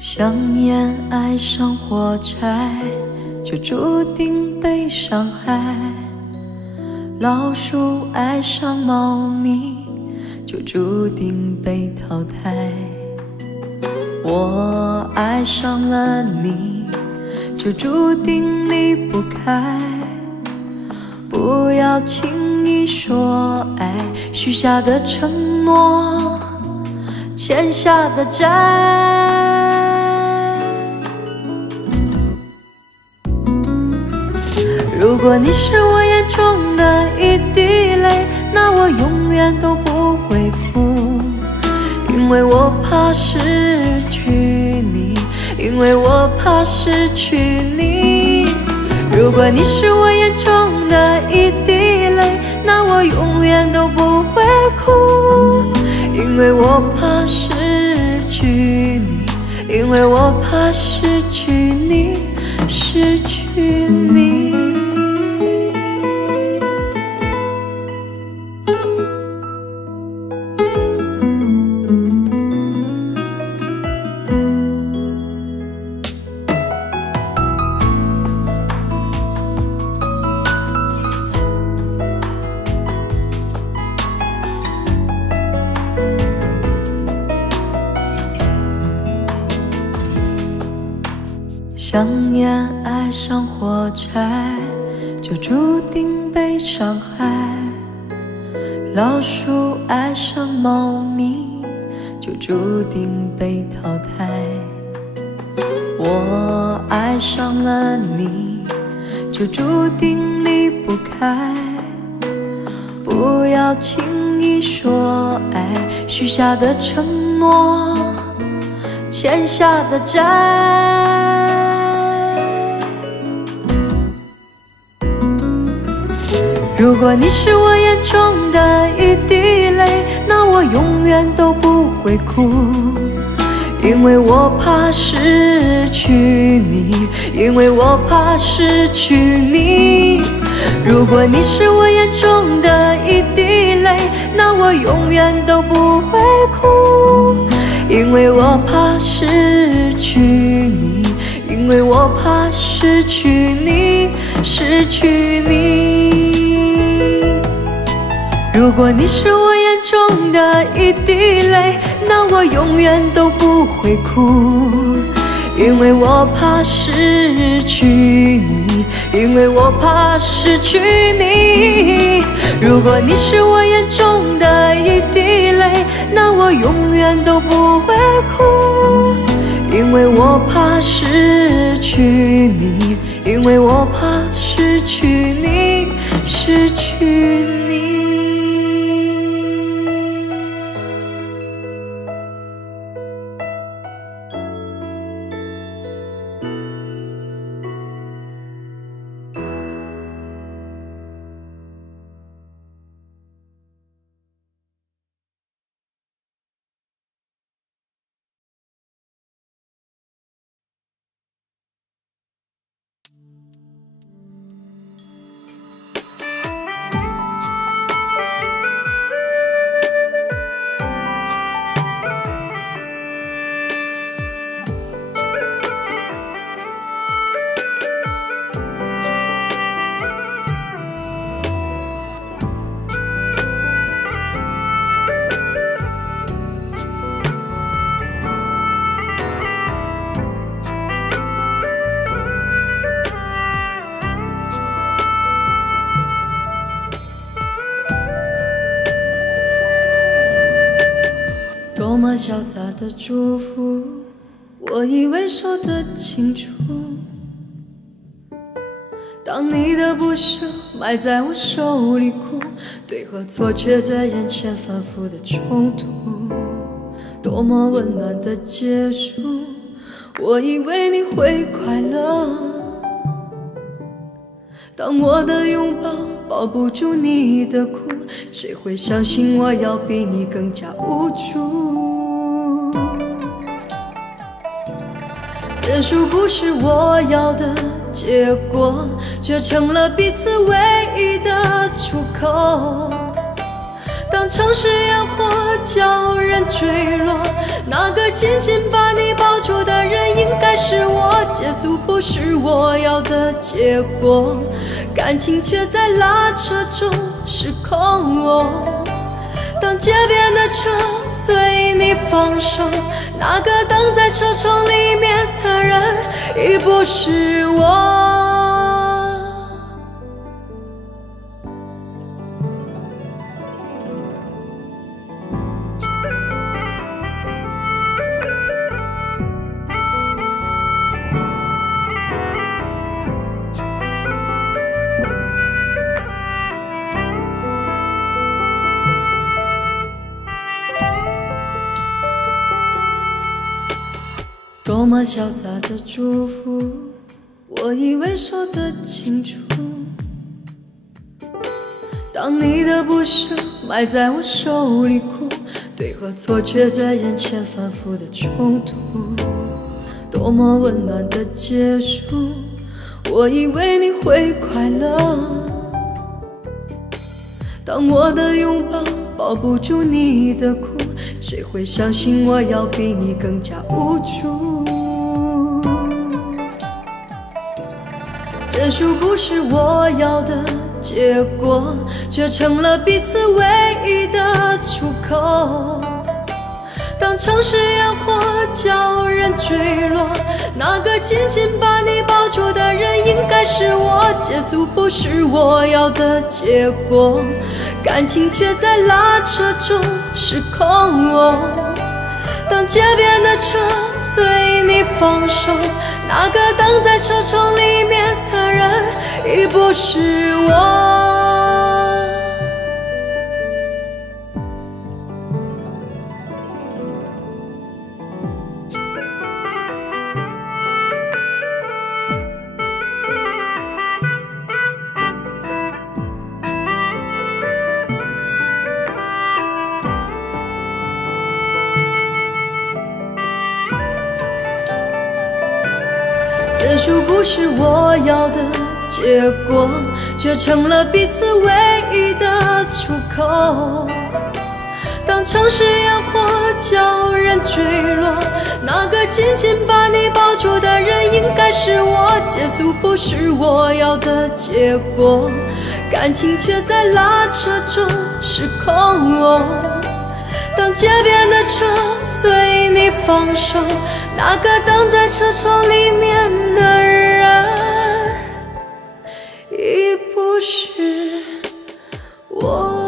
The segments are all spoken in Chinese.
香烟爱上火柴，就注定被伤害；老鼠爱上猫咪，就注定被淘汰。我爱上了你，就注定离不开。不要轻易说爱，许下的承诺，欠下的债。如果你是我眼中的一滴泪，那我永远都不会哭，因为我怕失去你，因为我怕失去你。如果你是我眼中的一滴泪，那我永远都不会哭，因为我怕失去你，因为我怕失去你，失去你。香烟爱上火柴，就注定被伤害；老鼠爱上猫咪，就注定被淘汰。我爱上了你，就注定离不开。不要轻易说爱，许下的承诺，欠下的债。如果你是我眼中的一滴泪，那我永远都不会哭，因为我怕失去你，因为我怕失去你。如果你是我眼中的一滴泪，那我永远都不会哭，因为我怕失去你，因为我怕失去你，失去你。如果你是我眼中的一滴泪，那我永远都不会哭，因为我怕失去你，因为我怕失去你。如果你是我眼中的一滴泪，那我永远都不会哭，因为我怕失去你，因为我怕失去你，失去你。多么潇洒的祝福，我以为说得清楚。当你的不舍埋在我手里哭，对和错却在眼前反复的冲突。多么温暖的结束，我以为你会快乐，当我的拥抱抱不住你的哭，谁会相信我要比你更加无助？结束不是我要的结果，却成了彼此唯一的出口。当城市烟火叫人坠落，那个紧紧把你抱住的人应该是我，结束不是我要的结果，感情却在拉扯中失控。当街边的车催你放手，那个等在车窗里面的人已不是我。多么潇洒的祝福，我以为说得清楚，当你的不舍埋在我手里哭，对和错却在眼前反复的冲突。多么温暖的结束，我以为你会快乐，当我的拥抱抱不住你的哭，谁会相信我要比你更加无助？结束不是我要的结果，却成了彼此唯一的出口。当城市烟火叫人坠落，那个紧紧把你抱住的人应该是我，结束不是我要的结果，感情却在拉扯中失控。当街边的车催你放手，那个等在车窗里面的人已不是我。结束不是我要的结果，却成了彼此唯一的出口。当城市烟火叫人坠落，那个紧紧把你抱住的人应该是我，结束不是我要的结果，感情却在拉扯中失控。当街边的车催你放手，那个等在车窗里面的人已不是我。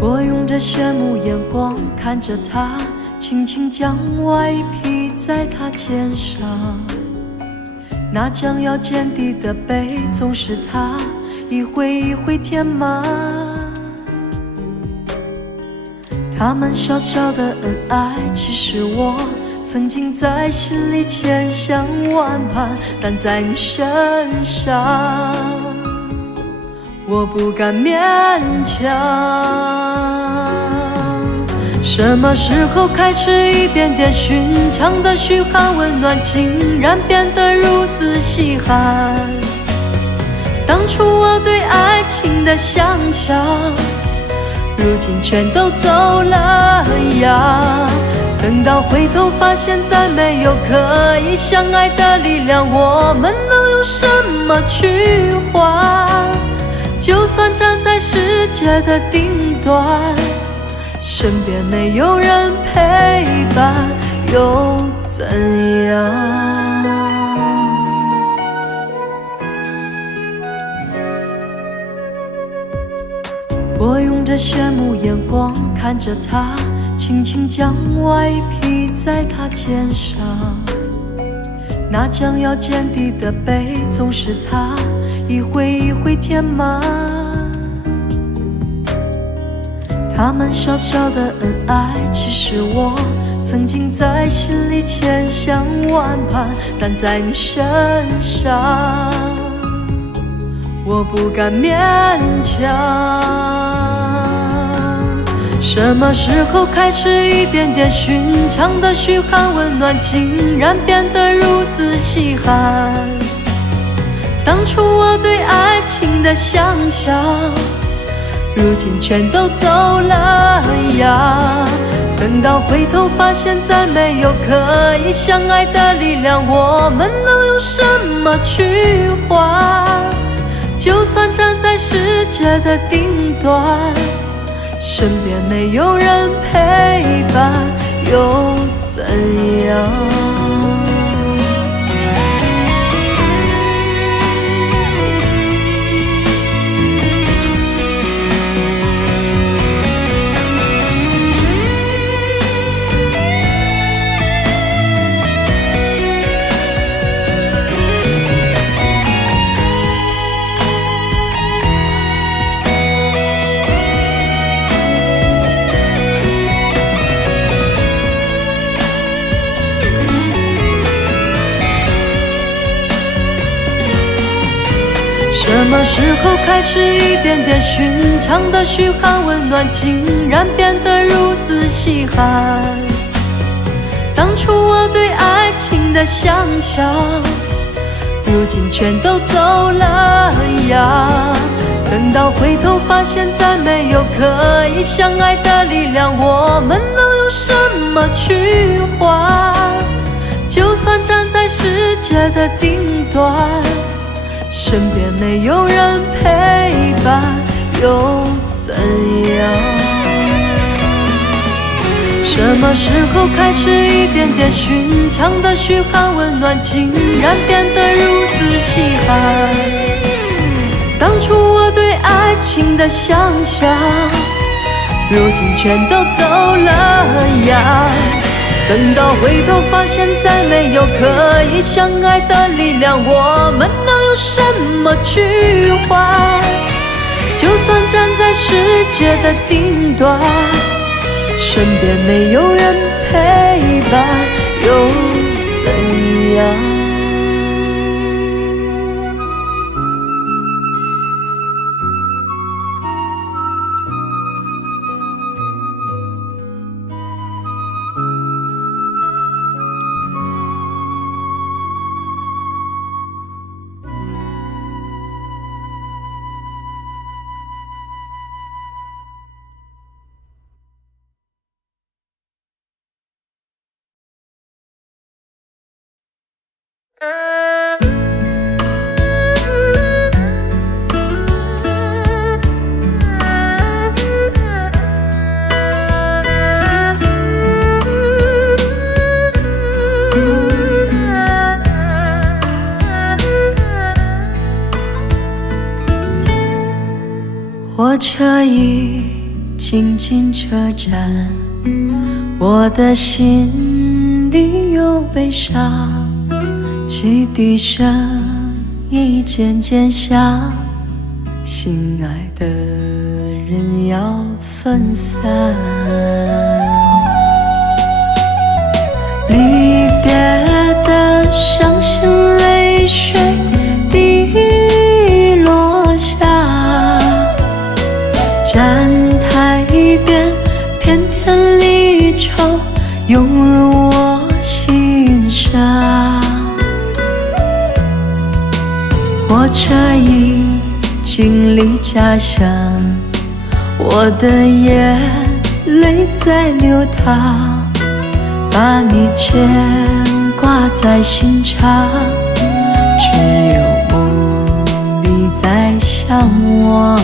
我用着羡慕眼光看着他，轻轻将外衣披在他肩上，那将要见底的背总是他一回一回填满。他们小小的恩爱，其实我曾经在心里千想万盼，但在你身上，我不敢勉强。什么时候开始，一点点寻常的嘘寒问暖，竟然变得如此稀罕？当初我对爱情的想象，如今全都走了样。等到回头发现，再没有可以相爱的力量，我们能用什么去换？就算站在世界的顶端，身边没有人陪伴，又怎样？我用着羡慕眼光看着他，轻轻将外衣披在他肩上，那将要见底的背总是他一回一回填满。他们小小的恩爱，其实我曾经在心里千想万盼，但在你身上，我不敢勉强。什么时候开始，一点点寻常的嘘寒问暖，竟然变得如此稀罕？当初我对爱情的想象，如今全都走了样。等到回头发现，再没有可以相爱的力量，我们能用什么去换？就算站在世界的顶端，身边没有人陪伴，又怎样？什么时候开始，一点点寻常的嘘寒问暖，竟然变得如此稀罕？当初我对爱情的想象，如今全都走了样。等到回头发现，再没有可以相爱的力量，我们能用什么去换？就算站在世界的顶端，身边没有人陪伴，又怎样？什么时候开始，一点点寻常的嘘寒问暖，竟然变得如此稀罕？当初我对爱情的想象，如今全都走了样。等到回头发现，再没有可以相爱的力量，我们能用什么去换？就算站在世界的顶端，身边没有人陪伴，又怎样？火车已经进车站，我的心里有悲伤，汽笛声已渐渐响，心爱的人要分散。离相信泪水滴落下，站台边片片离愁涌入我心上。火车已经离家乡，我的眼泪在流淌，把你牵挂在心上，只有梦里在向往。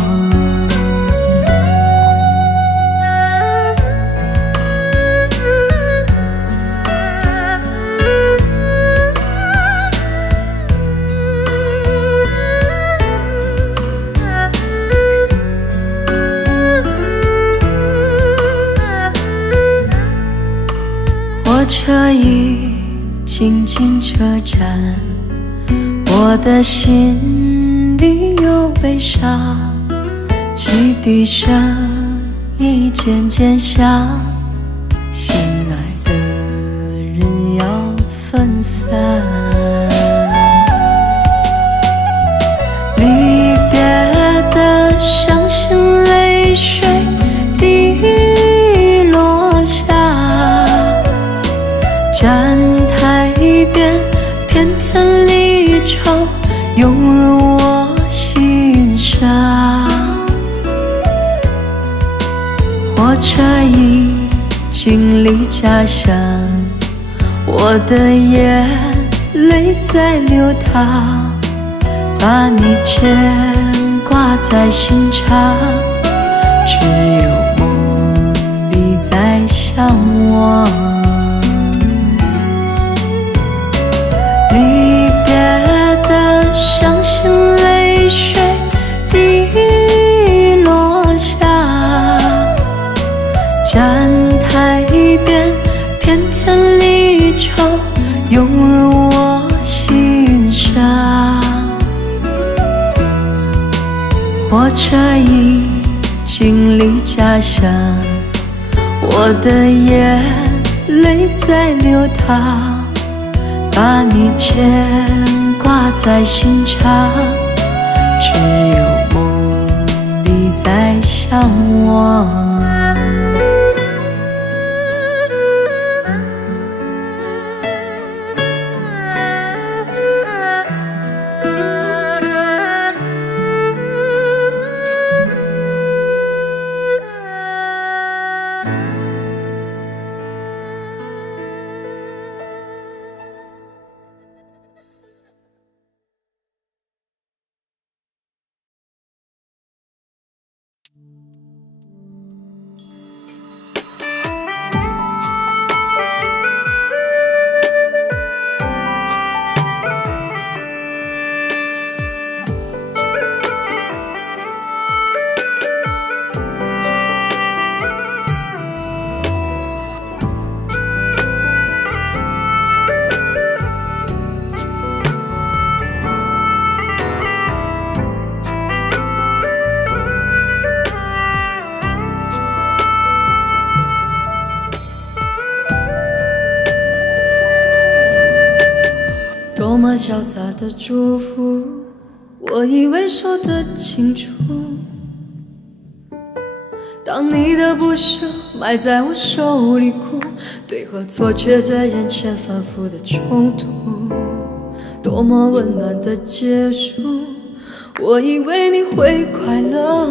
火车已经进车站，我的心里有悲伤，汽笛声已渐渐响，心爱的人要分散。离别的伤心泪水滴落下，站台边片片离愁涌入我心上。火车已经离家乡，我的眼泪在流淌，把你牵挂在心上，只有梦里在向往。离别的伤心泪水滴落下，站台边片片离愁涌入我心上。火车已经离家乡，我的眼泪在流淌，把你牵挂在心上，只有梦里在向往。多么潇洒的祝福，我以为说得清楚，当你的不舍埋在我手里哭，对和错却在眼前反复的冲突。多么温暖的结束，我以为你会快乐，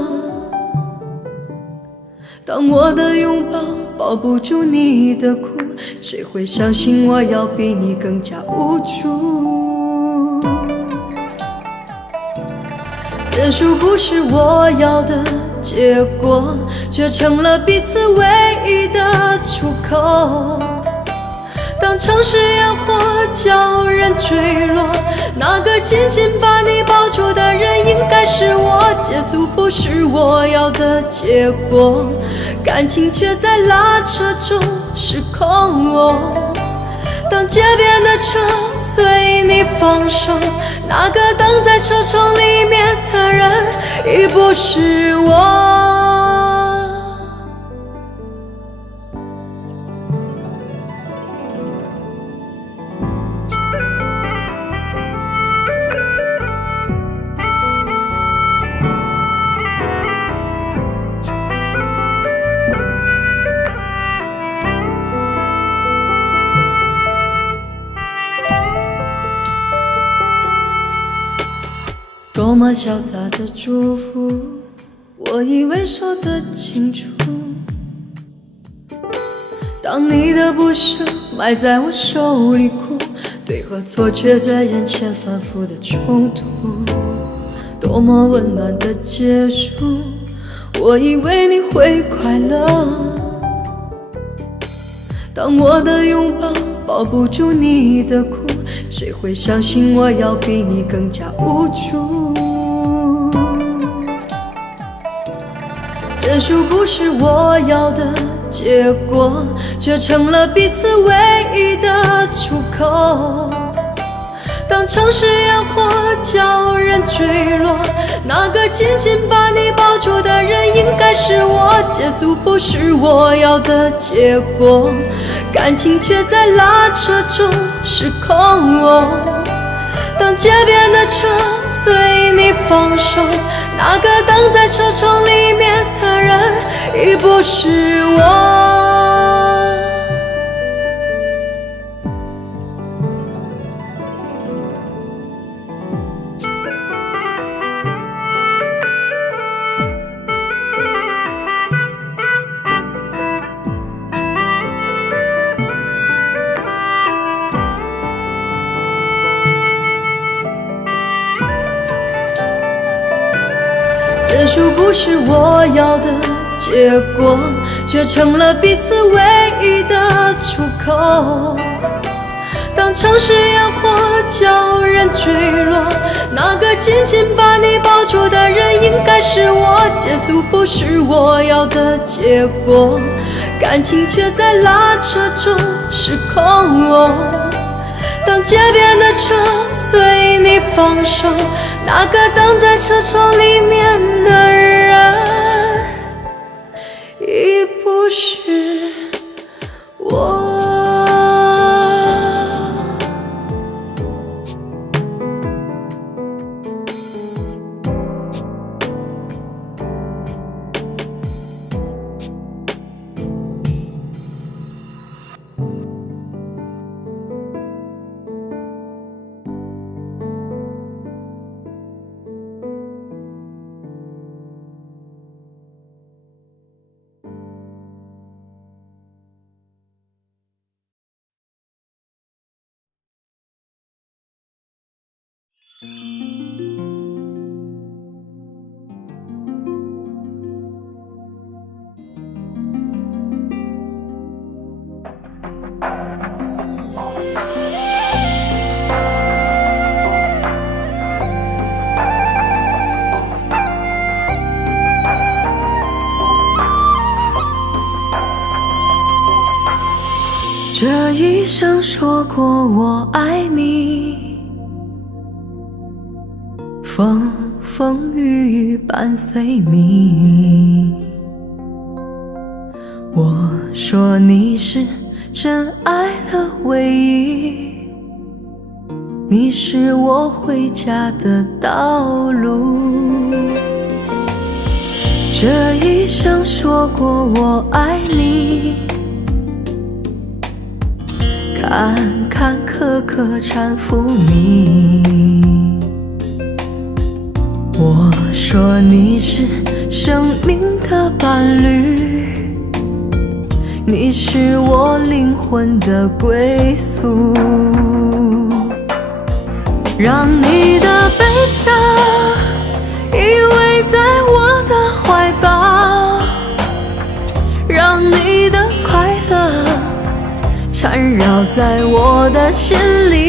当我的拥抱抱不住你的哭，谁会相信我要比你更加无助。结束不是我要的结果，却成了彼此唯一的出口。当城市烟火叫人坠落，那个紧紧把你抱住的人应该是我。结束不是我要的结果，感情却在拉扯中失控哦。当街边的车催你放手，那个等在车窗里面的人已不是我。多么潇洒的祝福，我以为说得清楚。当你的不舍埋在我手里哭，对和错却在眼前反复的冲突。多么温暖的结束，我以为你会快乐。当我的拥抱抱不住你的哭，谁会相信我要比你更加无助？结束不是我要的结果，却成了彼此唯一的出口。当城市烟火叫人坠落，那个紧紧把你抱住的人应该是我。结束不是我要的结果，感情却在拉扯中失控。当街边的车催你放手，那个等在车窗里面的人已不是我。结束不是我要的结果，却成了彼此唯一的出口。当城市烟火叫人坠落，那个紧紧把你抱住的人应该是我。结束不是我要的结果，感情却在拉扯中失控。当街边的车催你放手，那个等在车窗里面的人已不是我。这一生说过我爱你，风风雨雨伴随你。我说你是真爱的唯一，你是我回家的道路。这一生说过我爱你，坎坎坷坷搀扶你。我说你是生命的伴侣，你是我灵魂的归宿。让你的悲伤依偎在我的怀抱，让你的快乐缠绕在我的心里。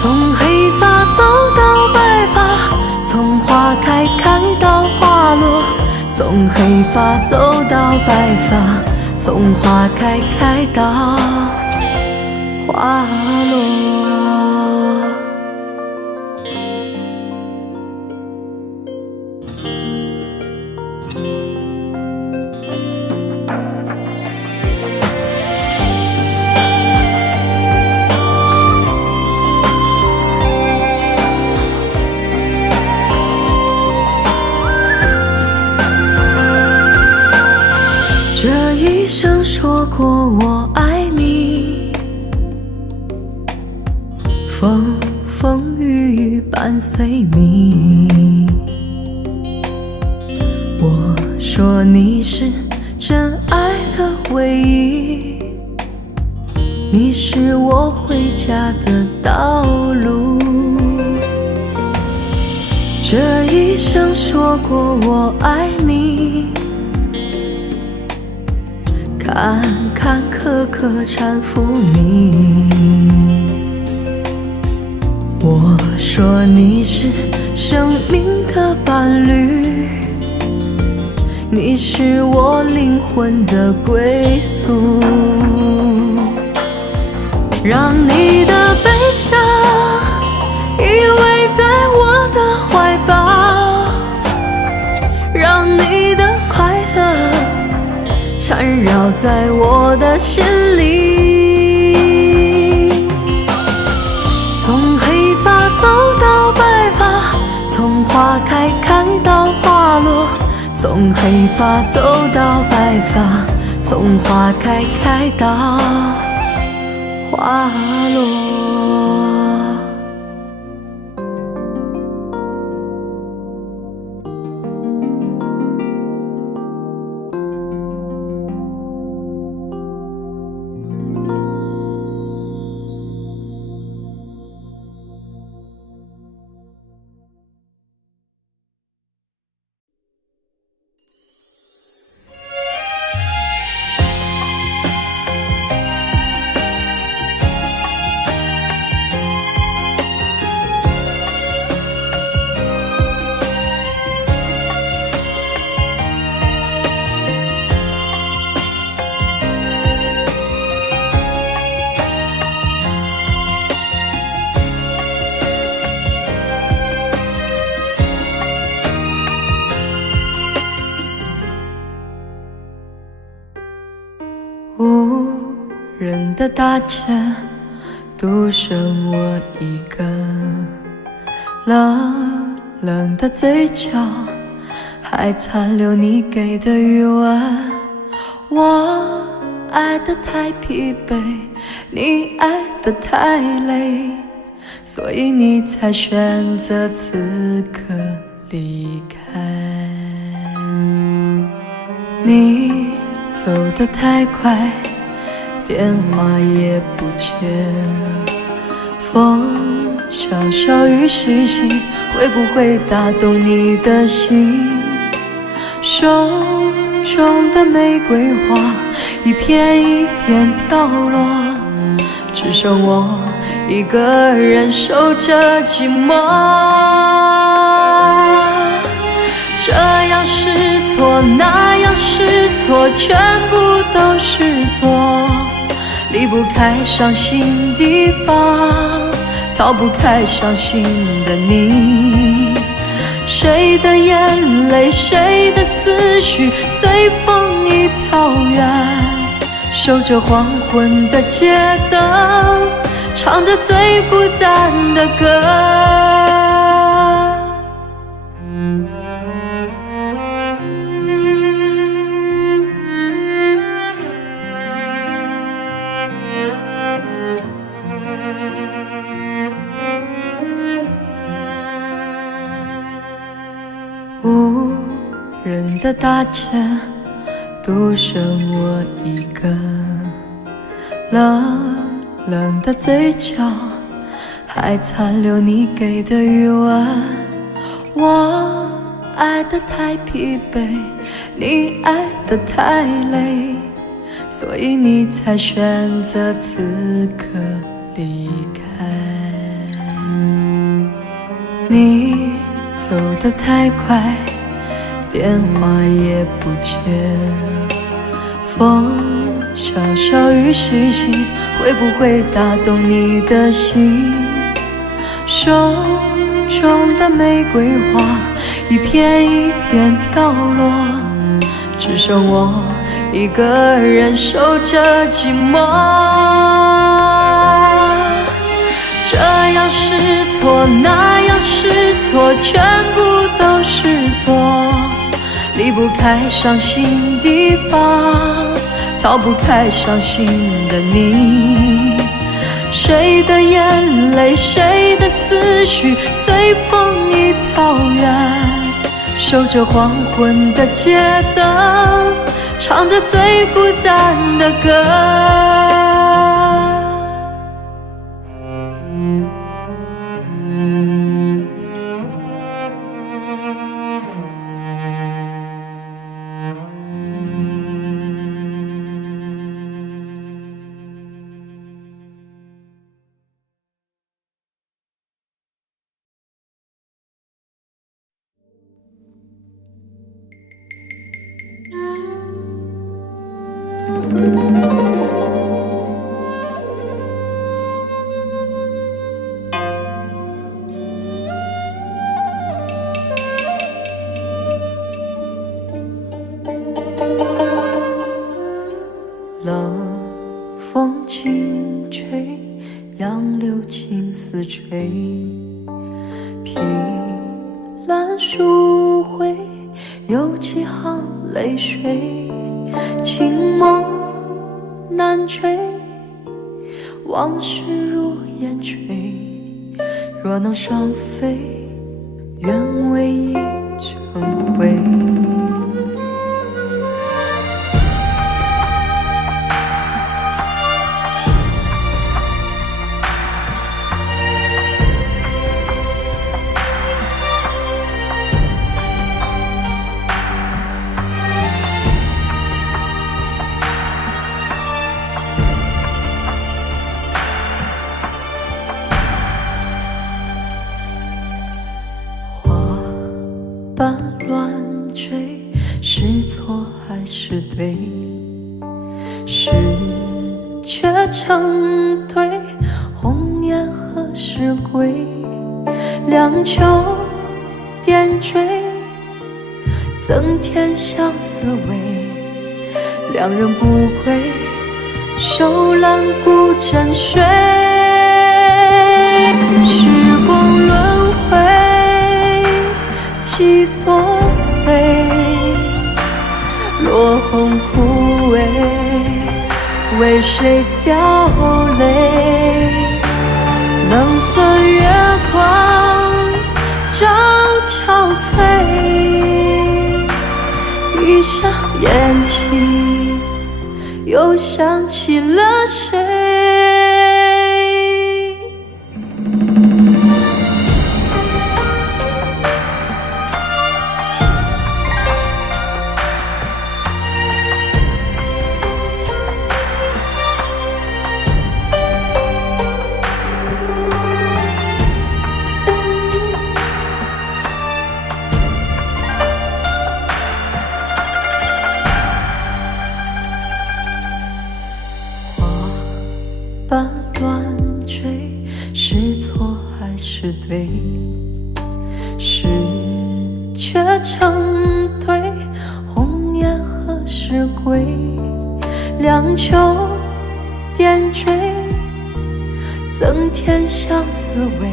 从黑发走到白发，从花开到花落，从黑发走到白发，从花开到花落。这一生说过我爱你，风风雨雨伴随你。我说你是真爱的唯一，你是我回家的道路。这一生说过我爱你，坎坎坷坷搀扶你。我说你是生命的伴侣，你是我灵魂的归宿。让你的悲伤依偎在我的怀抱，让你的快乐缠绕在我的心里。从黑发走到白发，从花开看到花落，从黑发走到白发，从花开到花落。无人的大街，独剩我一个，冷冷的嘴角还残留你给的余温。我爱得太疲惫，你爱得太累，所以你才选择此刻离开。你走得太快，电话也不接，风小小雨细细，会不会打动你的心？手中的玫瑰花一片一片飘落，只剩我一个人守着寂寞。这样是错，那样是错，全部都是错。离不开伤心地方，逃不开伤心的你。谁的眼泪，谁的思绪，随风已飘远。守着黄昏的街灯，唱着最孤单的歌。无人的大街，独剩我一个，冷冷的嘴角还残留你给的余温。我爱得太疲惫，你爱得太累，所以你才选择此刻离开。你走得太快，电话也不接，风小小雨细细，会不会打动你的心？手中的玫瑰花一片一片飘落，只剩我一个人守着寂寞。这样是错，那样是错，全部都是错。离不开伤心地方，逃不开伤心的你。谁的眼泪，谁的的思绪随风已飘远，守着黄昏的街灯，唱着最孤单的歌。冷风轻吹，杨柳青丝吹，凭栏疏灰，有几行泪水，情梦难追，往事如烟吹。若能双飞，愿为一成灰。般乱坠，是错还是对？是却成对，红颜何时归？两秋点缀，增添相思味。两人不归，手揽孤枕睡。时光轮回，几多岁，落红枯萎，为谁掉泪？冷色月光照憔悴，闭上眼睛，又想起了谁？般乱坠，是错还是对？是却成对，红颜何时归？两秋点缀，增添相思味。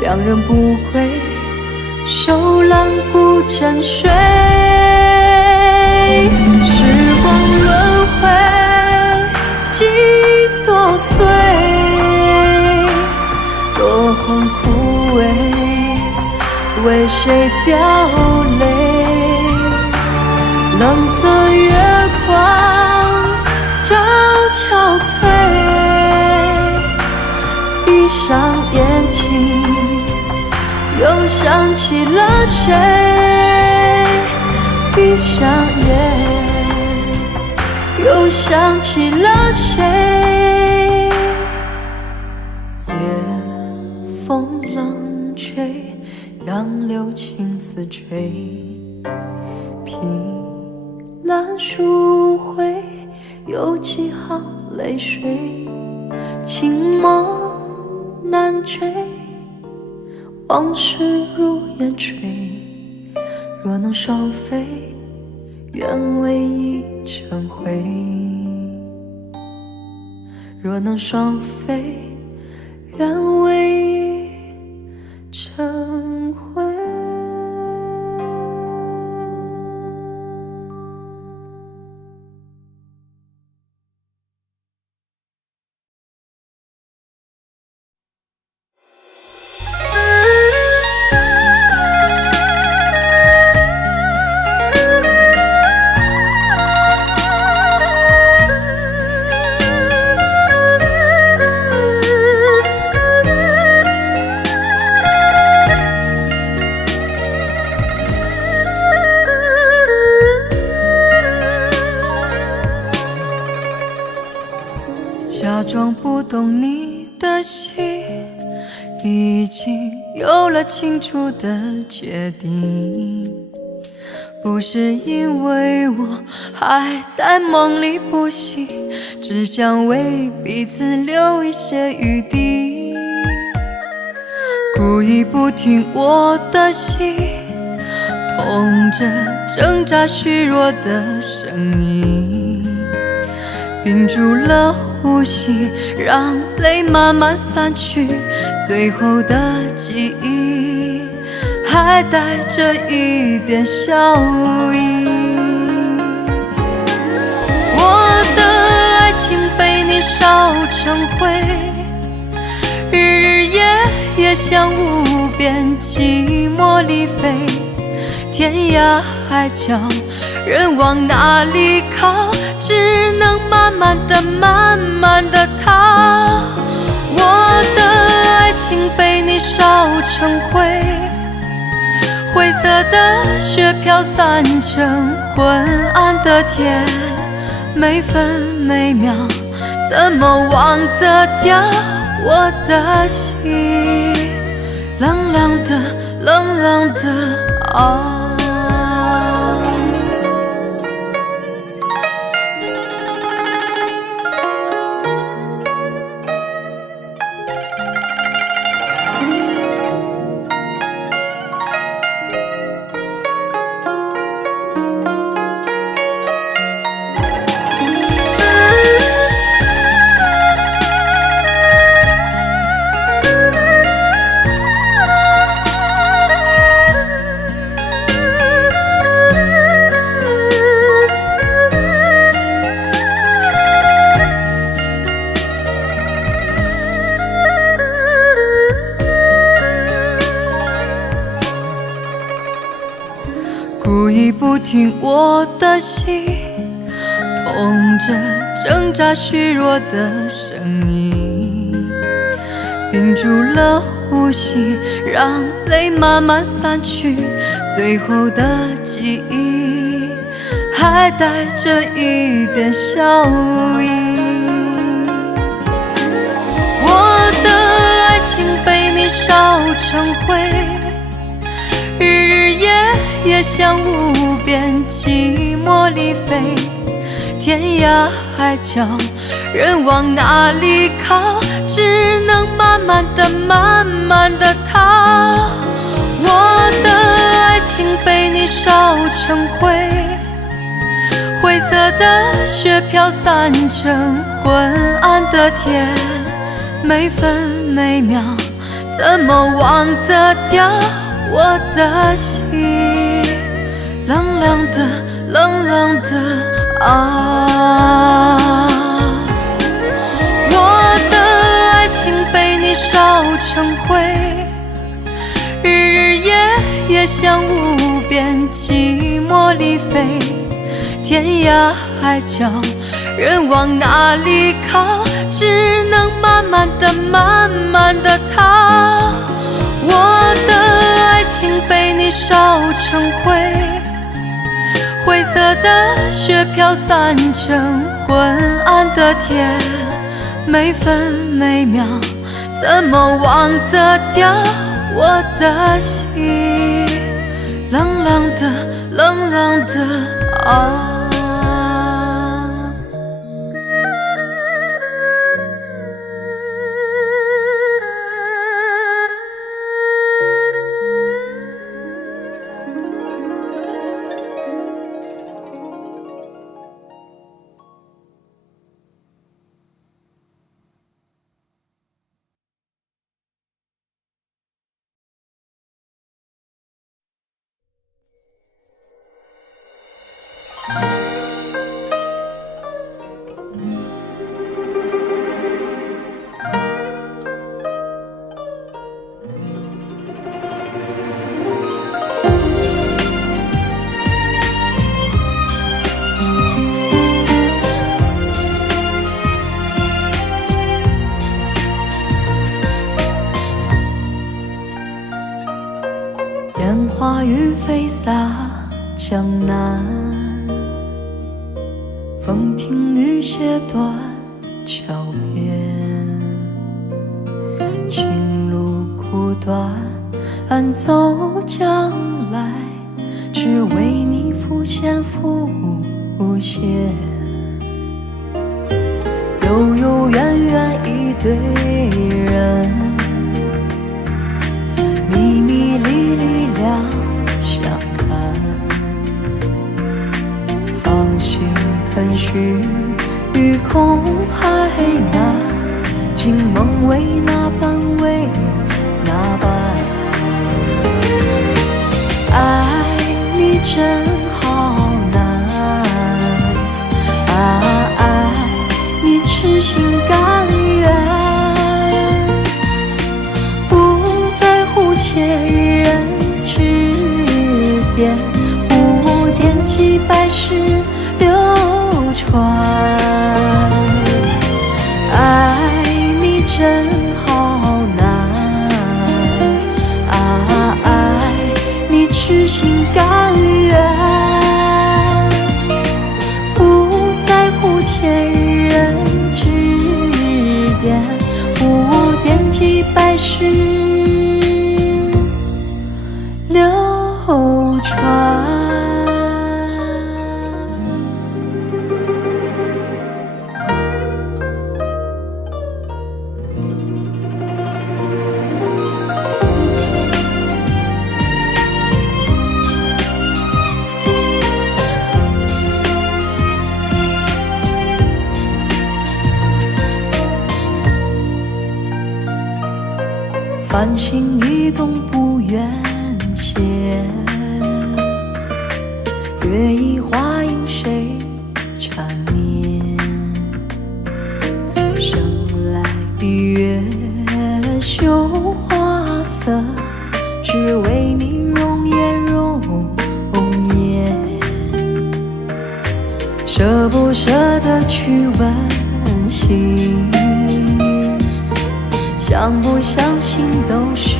两人不归，手揽孤枕睡。时光轮回，几多岁，落红枯萎，为谁掉泪？冷色月光照憔悴，闭上眼睛，又想起了谁？闭上眼，又想起了谁？夜风冷吹，杨柳青丝吹，凭栏疏灰，有几行泪水，情梦难追，往事如烟吹。若能双飞，愿为一成灰。若能双飞，愿为一成灰。已经有了清楚的决定，不是因为我还在梦里不醒，只想为彼此留一些余地，故意不听我的心，痛着挣扎虚弱的声音，屏住了呼吸，让泪慢慢散去，最后的记忆还带着一点笑意。我的爱情被你烧成灰，日日夜夜像无边寂寞里飞，天涯海角人往哪里靠，只能慢慢的慢慢的逃。我的爱情被你烧成灰，灰色的雪飘散成昏暗的天，每分每秒怎么忘得掉我的心，冷冷的冷冷的啊。故意不听我的心，痛着挣扎虚弱的声音，屏住了呼吸，让泪慢慢散去，最后的记忆还带着一点笑意。我的爱情被你烧成灰，日日夜夜像无边寂寞里飞，天涯海角人往哪里靠，只能慢慢的慢慢的逃。我的爱情被你烧成灰，灰色的雪飘散成昏暗的天，每分每秒怎么忘得掉我的心，冷冷的冷冷的啊。我的爱情被你烧成灰，日日夜夜像无边寂寞里飞，天涯海角人往哪里靠，只能慢慢的慢慢的逃。我的爱情被你烧成灰，灰色的雪飘散成昏暗的天，每分每秒怎么忘得掉我的心，冷冷的冷冷的啊。烟花雨飞洒江南，风停雨歇断桥边，情路断走将来，只为你浮现浮现。悠悠远远一对人，迷迷离离两相看，放心肯许与空海难，惊梦为哪般为哪般，爱你真好难啊，爱你痴心甘愿，不在乎前人指点，不惦记百世流传，爱你真好难啊，爱你痴心甘愿，不在乎前人指点，不惦记百世流传。繁星一动不愿歇，月移花影谁缠绵？生来闭月羞花色，只为你容颜容颜。舍不舍得去问心，相不相信都是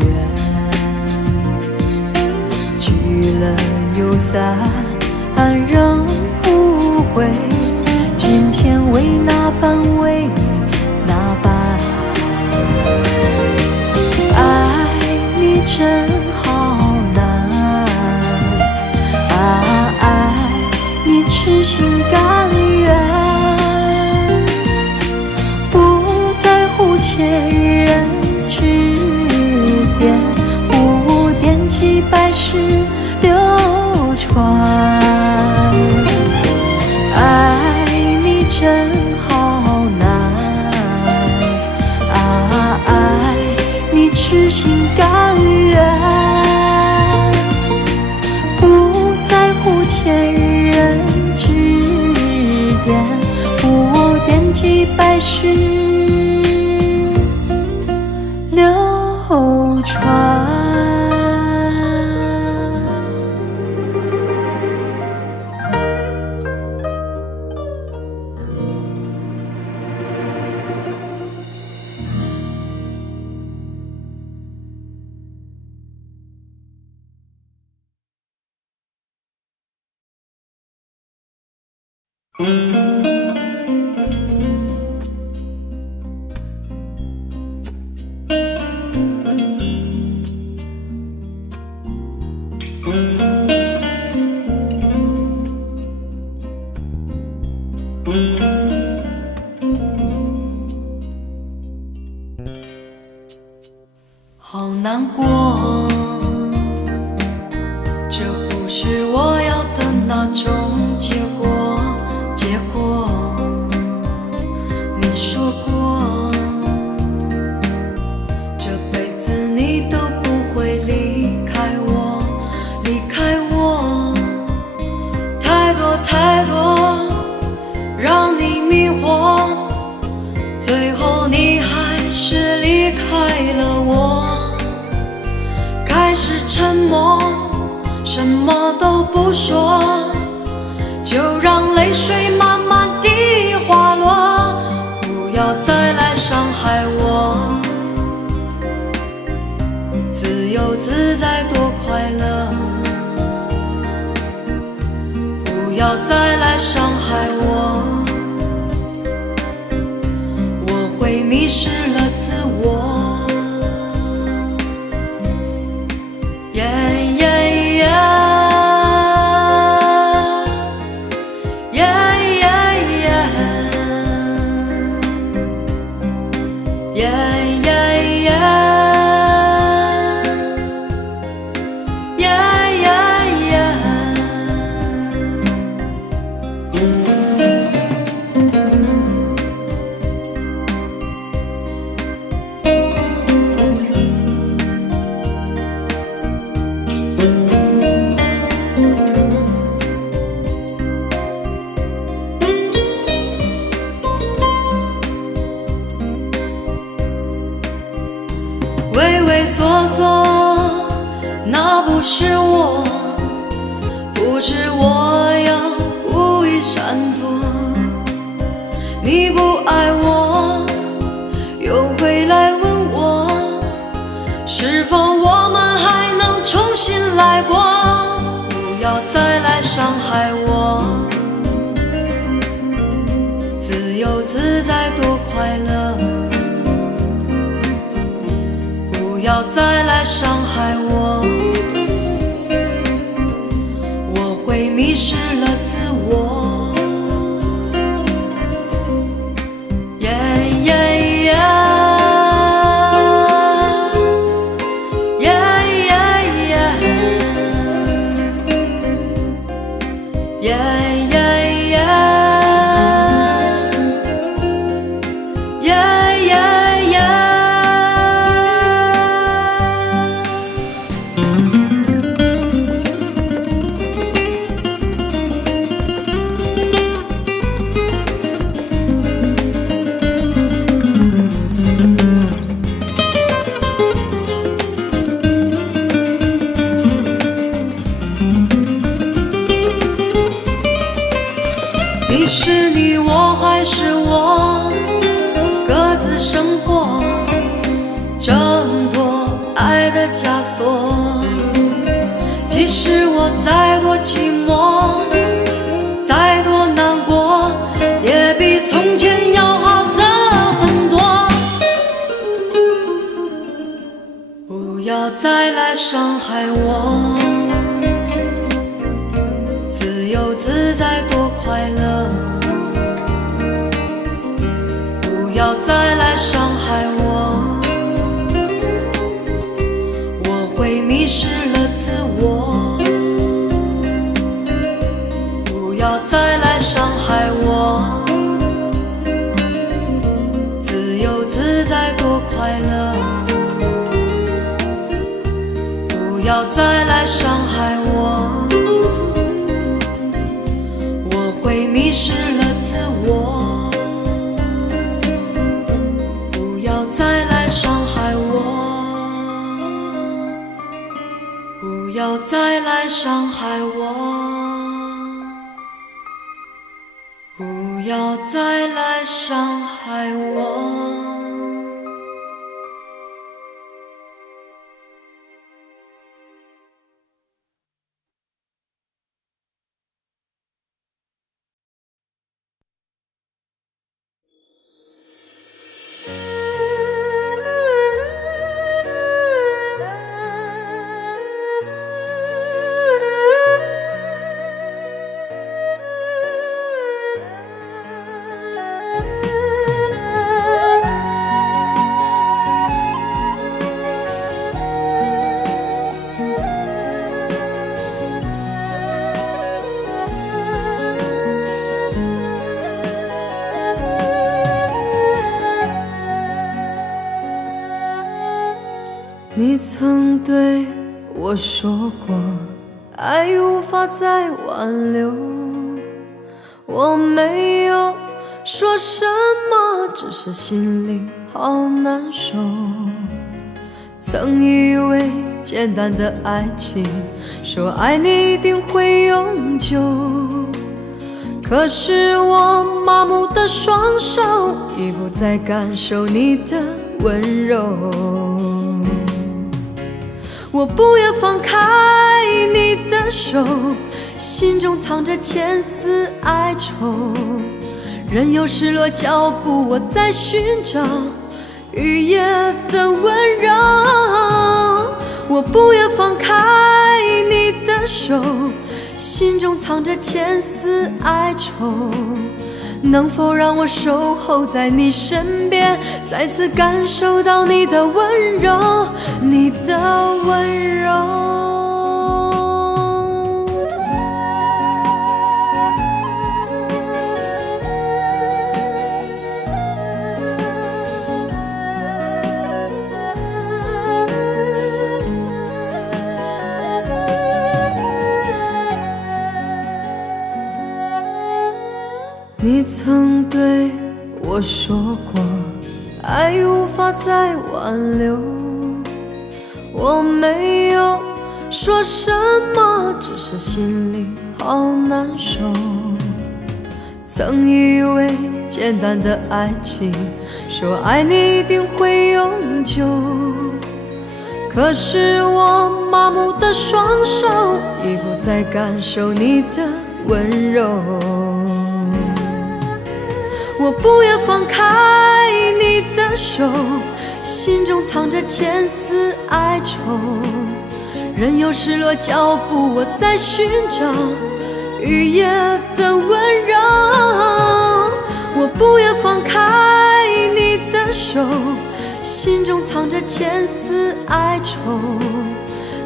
缘，聚了又散，仍不回，金钱为哪般为哪般，爱你真好难啊，爱你痴心甘愿，前人指点，不惦记百世流传，爱你真好难啊，爱你痴心甘愿，不在乎前人指点，不惦记百世流传。好难过，这不是我要的那种结果。你说过，这辈子你都不会离开我，太多太多让你迷惑，最后你还是离开了我。开始沉默，什么都不说，就让泪水慢慢地滑落，不要再来伤害我。自由自在多快乐，不要再来伤害我，我会迷失了自我。畏缩缩，那不是我，不是我要故意闪躲。你不爱我，又回来问我，是否我们还能重新来过？不要再来伤害我，自由自在多快乐。不要再来伤害我，我会迷失了自我。你是你，我还是我，各自生活，挣脱爱的枷锁。即使我再多寂寞，再多难过，也比从前要好的很多。不要再来伤害我，自由自在多快乐。不要再来伤害我，我会迷失了自我。不要再来伤害我，自由自在多快乐。不要再来伤害我，我会迷失了自我。不要再来伤害我，不要再来伤害我，不要再来伤害我。你曾对我说过，爱无法再挽留。我没有说什么，只是心里好难受。曾以为简单的爱情，说爱你一定会永久，可是我麻木的双手已不再感受你的温柔。我不愿放开你的手，心中藏着千丝哀愁，任由失落脚步，我在寻找雨夜的温柔。我不愿放开你的手，心中藏着千丝哀愁，能否让我守候在你身边，再次感受到你的温柔，你的温柔。你曾对我说过，爱无法再挽留。没有说什么，只是心里好难受。曾以为简单的爱情，说爱你一定会永久，可是我麻木的双手已不再感受你的温柔。我不愿放开你的手，心中藏着千丝哀愁，任由失落脚步，我在寻找雨夜的温柔。我不愿放开你的手，心中藏着千丝哀愁，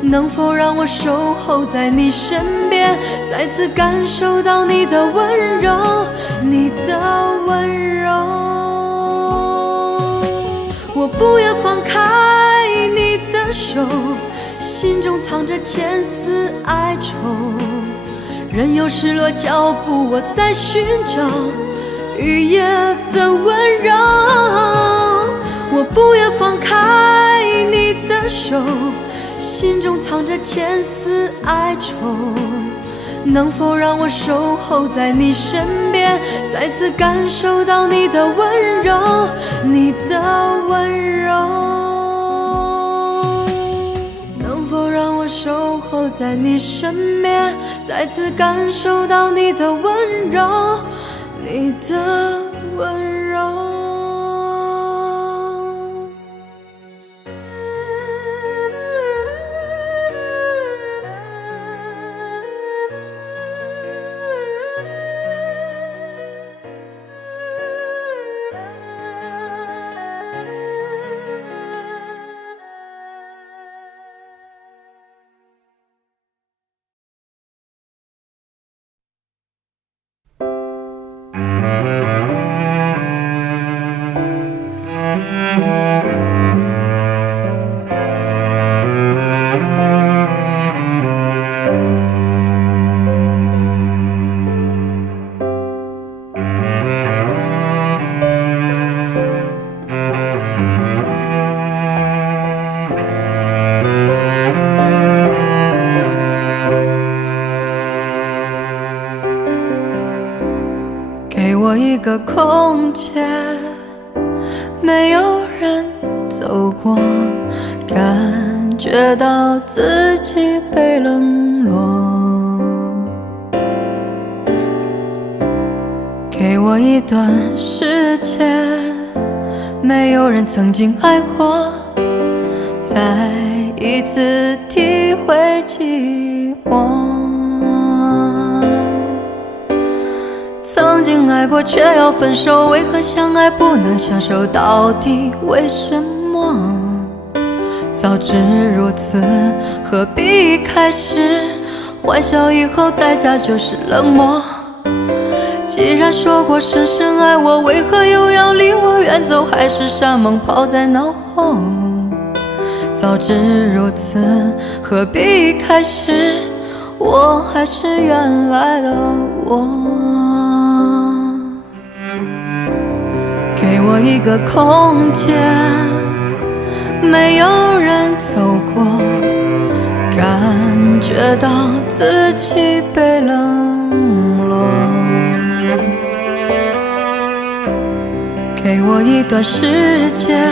能否让我守候在你身边，再次感受到你的温柔，你的温柔。我不愿放开你的手，心中藏着千丝哀愁，任由失落脚步，我在寻找雨夜的温柔。我不愿放开你的手，心中藏着千丝哀愁，能否让我守候在你身边，再次感受到你的温柔，你的温柔。能否让我守候在你身边，再次感受到你的温柔，你的温柔。给我一个空间，没有人走过，感觉到自己被冷落。给我一段时间，没有人曾经爱过，再一次体会寂寞。曾经爱过却要分手，为何相爱不能相守？到底为什么？早知如此，何必一开始？欢笑以后代价就是冷漠。既然说过深深爱我，为何又要离我远走？还是山盟抛在脑后。早知如此，何必一开始？我还是原来的我。给我一个空间，没有人走过，感觉到自己被冷落。给我一段时间，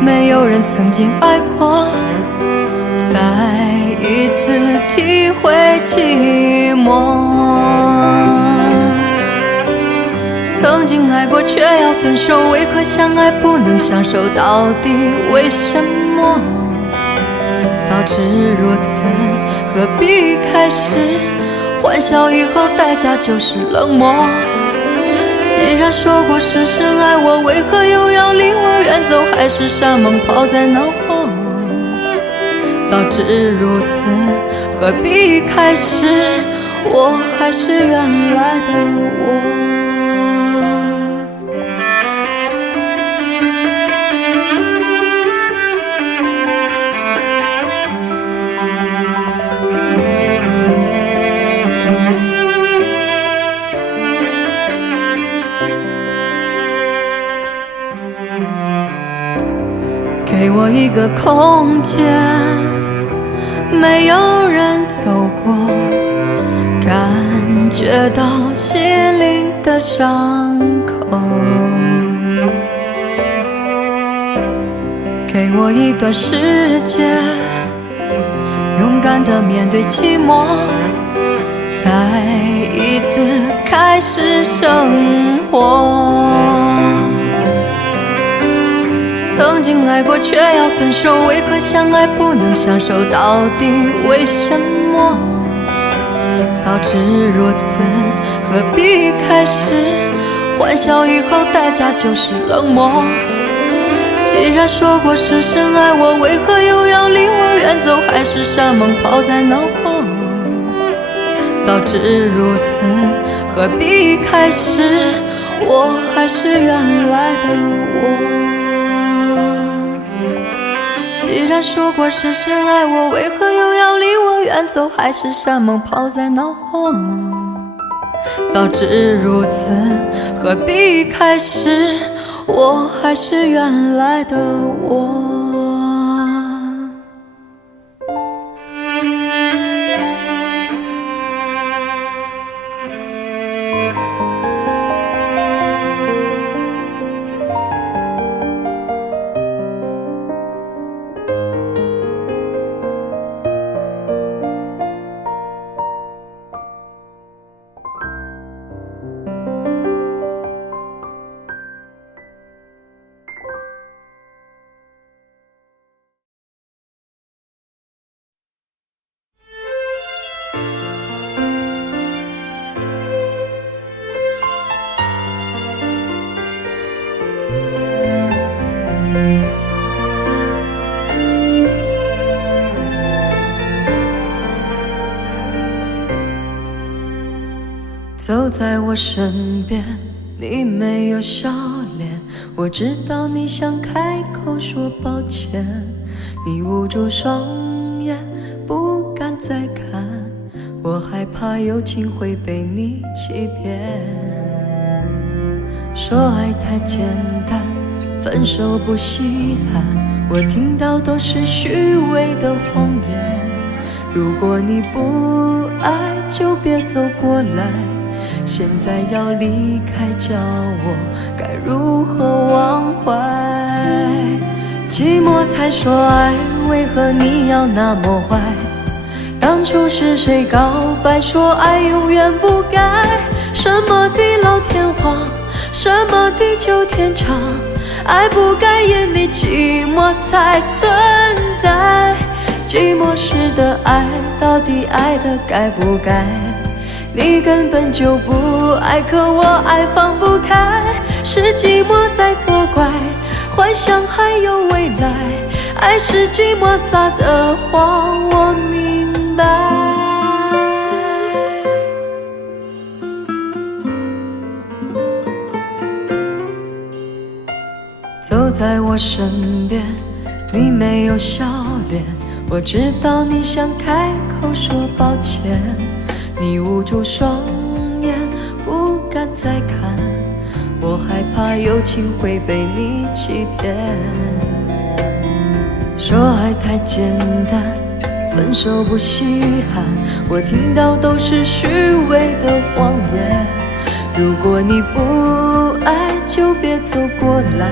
没有人曾经爱过，再一次体会寂寞。曾经爱过却要分手，为何相爱不能相守？到底为什么？早知如此，何必开始？欢笑以后代价就是冷漠。既然说过深深爱我，为何又要离我远走？还是山盟抛在脑后。早知如此，何必开始？我还是原来的我。给我一个空间，没有人走过，感觉到心灵的伤口。给我一段时间，勇敢地面对寂寞，再一次开始生活。曾经爱过却要分手，为何相爱不能相守？到底为什么？早知如此，何必开始？欢笑以后代价就是冷漠。既然说过深深爱我，为何又要离我远走？还是山盟抛在脑后？早知如此，何必开始？我还是原来的我。既然说过深深爱我，为何又要离我远走？还是山盟抛在脑后？早知如此，何必开始？我还是原来的我。走在我身边，你没有笑脸，我知道你想开口说抱歉，你捂住双眼，不敢再看，我害怕友情会被你欺骗。说爱太简单，分手不稀罕，我听到都是虚伪的谎言。如果你不爱，就别走过来，现在要离开，叫我该如何忘怀？寂寞才说爱，为何你要那么坏？当初是谁告白说爱永远不改？什么地老天荒，什么地久天长，爱不该因你寂寞才存在。寂寞时的爱，到底爱的该不该？你根本就不爱，可我爱放不开，是寂寞在作怪，幻想还有未来，爱是寂寞撒的谎，我明白。走在我身边，你没有笑脸，我知道你想开口说抱歉，你捂住双眼，不敢再看，我害怕友情会被你欺骗。说爱太简单，分手不稀罕，我听到都是虚伪的谎言。如果你不爱，就别走过来，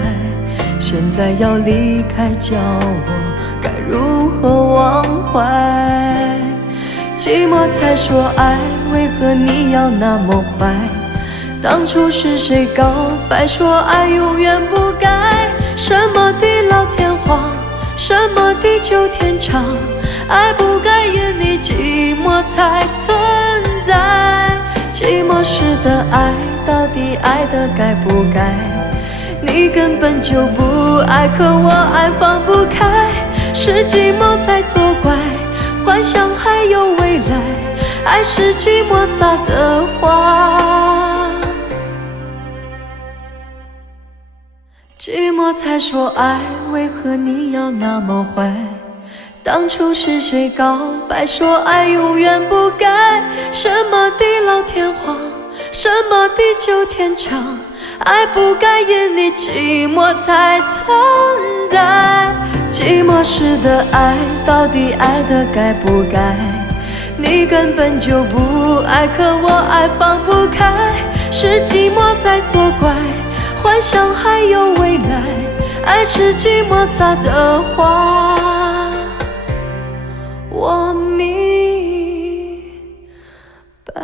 现在要离开，叫我该如何忘怀？寂寞才说爱，为何你要那么坏？当初是谁告白说爱永远不改？什么地老天荒，什么地久天长，爱不该因你寂寞才存在。寂寞时的爱，到底爱的该不该？你根本就不爱，可我爱放不开，是寂寞在作怪，幻想还有未来，爱是寂寞撒的谎。寂寞才说爱，为何你要那么坏？当初是谁告白说爱永远不改？什么地老天荒，什么地久天长，爱不该因你寂寞才存在。寂寞时的爱，到底爱的该不该？你根本就不爱，可我爱放不开。是寂寞在作怪，幻想还有未来。爱是寂寞撒的花，我明白。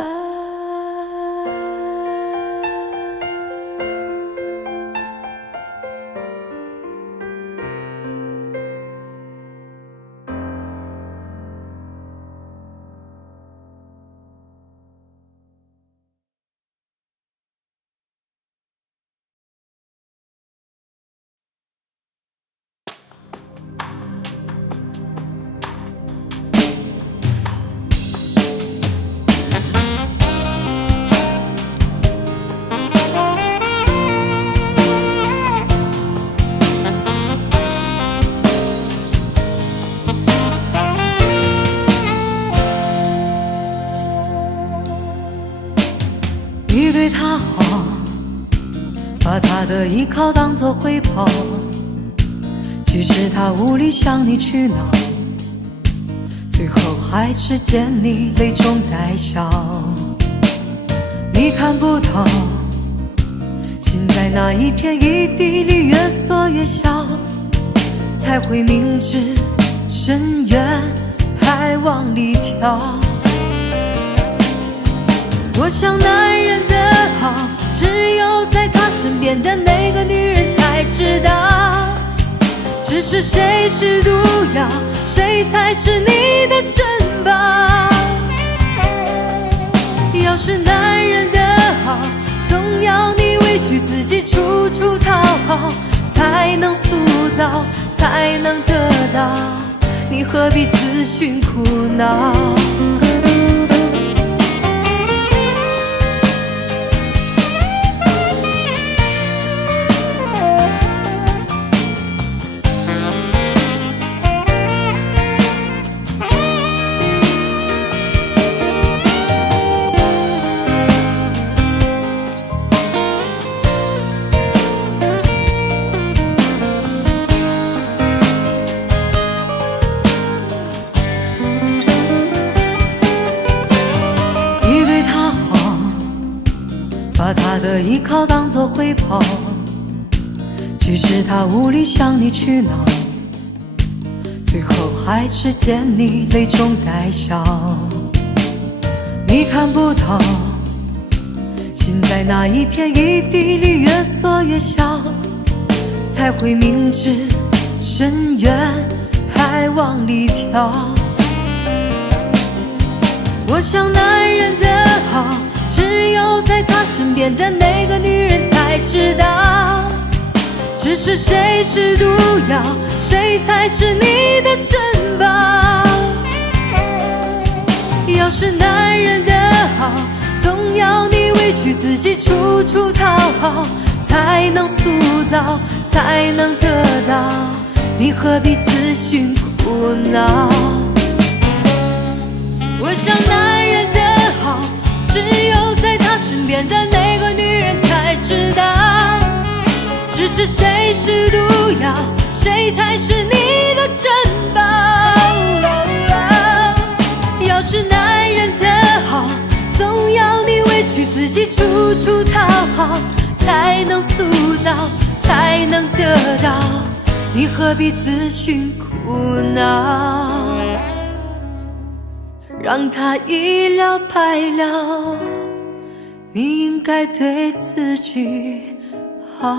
你对他好，把他的依靠当作回报，其实他无力向你取闹，最后还是见你泪中带笑。你看不到，心在那一天一地里越缩越小，才会明知深渊还往里跳。我想男人的好，只有在他身边的那个女人才知道。只是谁是毒药，谁才是你的珍宝。要是男人的好，总要你委屈自己处处讨好，才能塑造，才能得到。你何必自寻苦恼？把他的依靠当作回报，其实他无力向你取闹，最后还是见你泪中带笑。你看不到，心在那一天一地里越缩越小，才会明知深渊还往里跳。我想男人的好，只有在他身边的那个女人才知道。只是谁是毒药，谁才是你的珍宝。要是男人的好，总要你委屈自己处处讨好，才能塑造，才能得到。你何必自寻苦恼？我想男人的好，只有在他身边的那个女人才知道。只是谁是毒药，谁才是你的珍宝。要是男人的好，总要你委屈自己处处讨好，才能塑造，才能得到。你何必自寻苦恼？让他一了百了，你应该对自己好。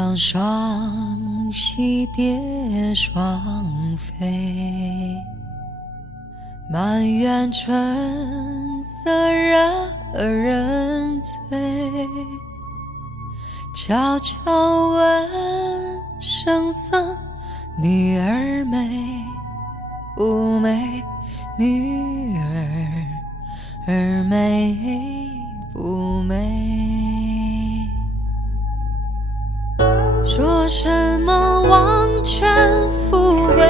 鸯双栖蝶双飞，满园春色人醉。悄悄问圣僧，女儿美不美？女儿美不美？说什么王权富贵，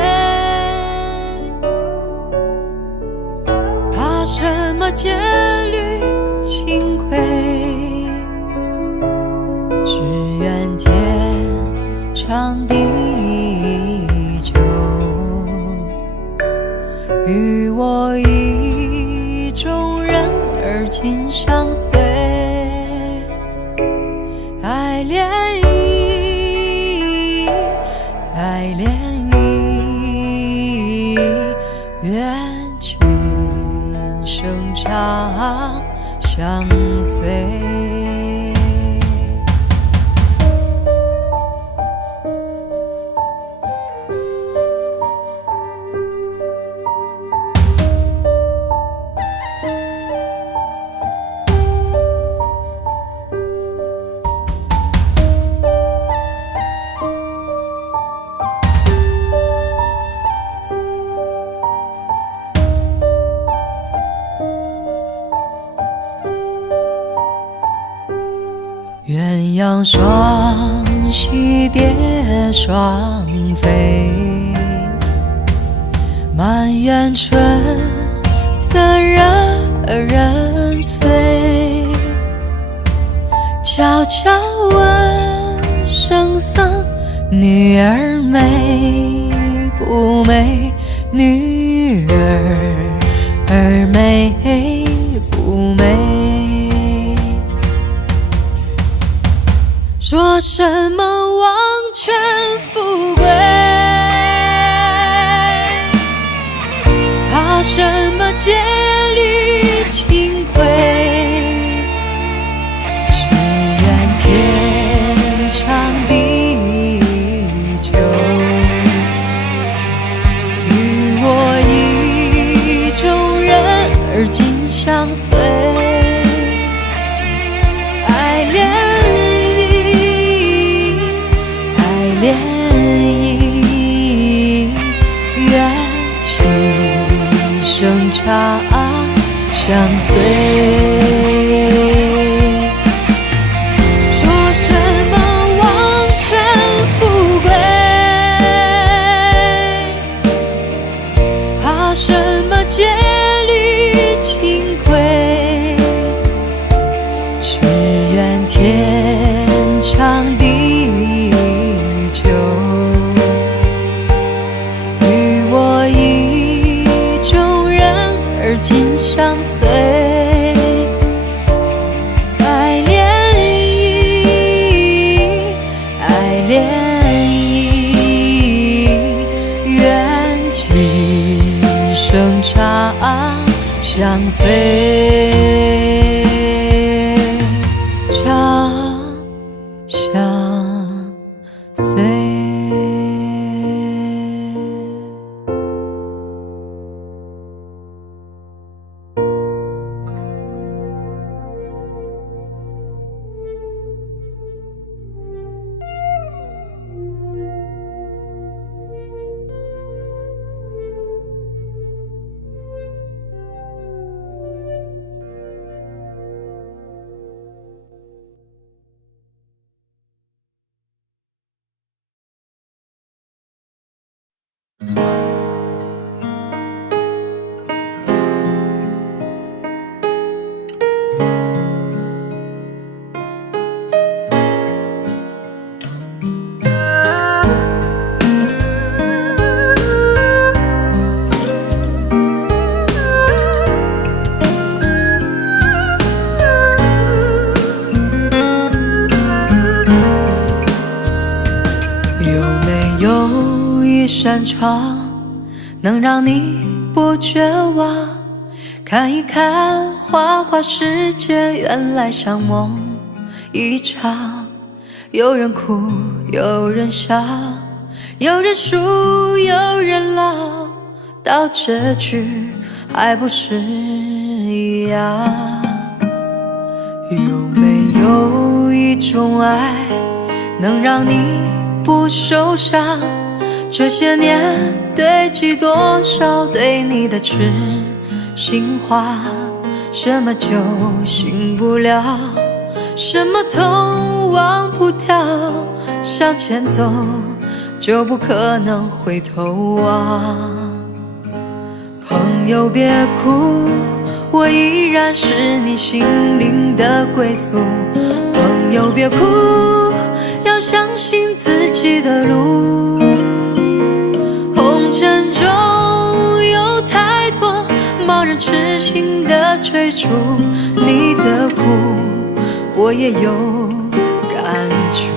怕什么戒律清规？只愿天长地久，与我意中人儿紧相随。爱恋意，爱恋意，愿今生长相随。鸳鸯双栖蝶双飞，满园春色人醉。悄悄问圣僧，女儿美不美？女儿美不美？说什么王权富贵，怕什么戒律清规？只愿天长地久，与我意中人儿紧相随。爱恋恋意，愿今生长相随。说什么王权富贵，怕什么戒律清规？只愿天长地久，与我意中人儿紧相随。爱恋意，爱恋意，愿今生长相随，长相随。扇窗能让你不绝望，看一看花花世界，原来像梦一场。有人哭，有人笑，有人输，有人老，到结局还不是一样？有没有一种爱能让你不受伤？这些年堆积多少对你的痴心话？什么酒醒不了，什么痛忘不掉，向前走就不可能回头望。朋友别哭，我依然是你心灵的归宿。朋友别哭，要相信自己的路。红尘中有太多盲人痴心的追逐，你的苦我也有感触。